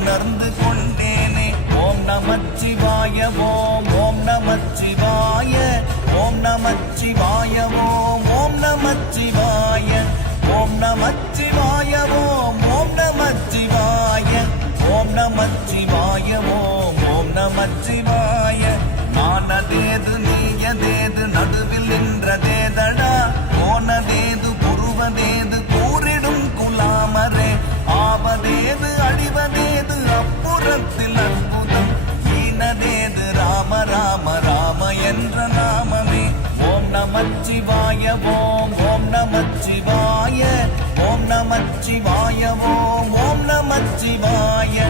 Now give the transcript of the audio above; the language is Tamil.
உணர்ந்து கொண்டேனே. ஓம் நமச்சிவாய ஓம் ஓம் நமச்சிவாய ஓம் நமச்சிவாய ஓம் ஓம் நமச்சிவாய ஓம் நமச்சிவாய ஓம் ஓம் நமச்சிவாய ஓம் நமச்சிவாய ஓம் ஓம் நமச்சிவாய. நானதேது நீயதேது நடுவில் நின்றதேதடா, போனதேது புருவதேது கூறிடும் குலாமரே, ஆவதேது அழிவதேது அப்புறத்தில் அற்புதம், ஈனதேது ராம ராம ராம என்ற நாமமே. ஓம் நமச்சிவாய ஓம் ஓம் நமச்சிவாய ஓம் நமச்சிவாய ஓம் ஓம் நமச்சிவாய.